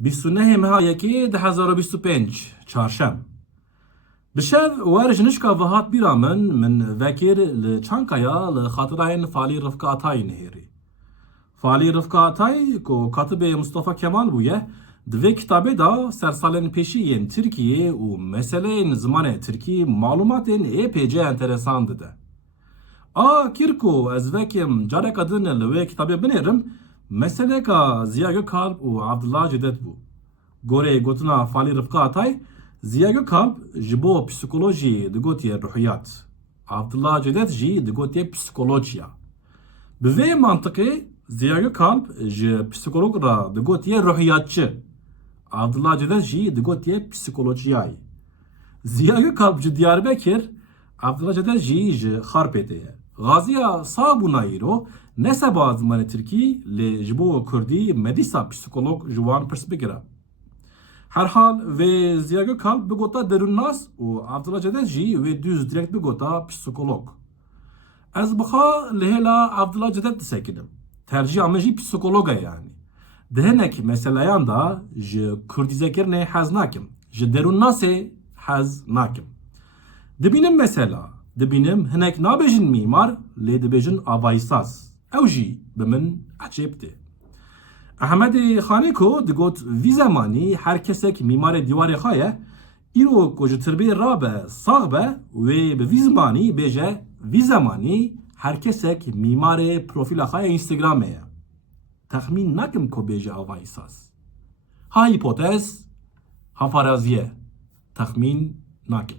29 meha yekê 2025 çarşem. Bi şev wer ji nişka vihat bîra min vekir li Çankaya li xatirayên Falî Rıfkı Atayî nihêrî. Falî Rıfkı Atay ku katibê Mustafa Kemal bûye, di vê kitabê da sersalên pêşî yên Tirkiyê û meseleyên zimanê Tirkî malumatên êpêce enteresan dide. A kir ku ez vekim careka din li wê kitabê binêrim, meseleka Ziya Go û Abdullah Cevdet bû. Gorê gotina Falî Rıfkı Atay, Ziya Go ji bo psikolojiyê digotiye ruhiyat. Abdullah Cevdet jî digotiye psikolojiya. Bi vê mantıqê Ziya Go ji psikolog ra digotiye ruhiyatçı. Abdullah Cevdet jî digotiye psikolojiyayê. Ziya Go ji Diyarbekir, Abdullah Cevdet jî ji Xarpêtê ye. Gaziya sabûna îro ne seba zimanê Tirkî lê ji bo Kurdî medîsa psikolog ji wan pirs bigire. Herhal vê Ziya Go bigota derûnnas û Abdullah Cevdet jî wê düz direkt bigota psikolog. Ez bixa li hêla Abdullah Cevdet disekirim. Terciha min jî psikolog e yani. Di hinek meseleyan da ji Kurdîzekirnê hez nakim. Ji derûnnasê hez nakim. Dibînim mesela, dibînim hinek nabêjin mîmar lê dibêjin avaysaz. Ew jî bi min ecêb tê. Ehmedê Xanê ku digot vî zemanî her kesek mîmarê dîwarê xwe ye, îro ku ji tirbê rabe sax be wê bi vî zimanî bêje vî zemanî her kesek mîmarê profîla xwe ya Instagramê ye. Texmîn nakim ku bêje avaysaz. Ha hîpotez, ha faraziye. Texmîn nakim.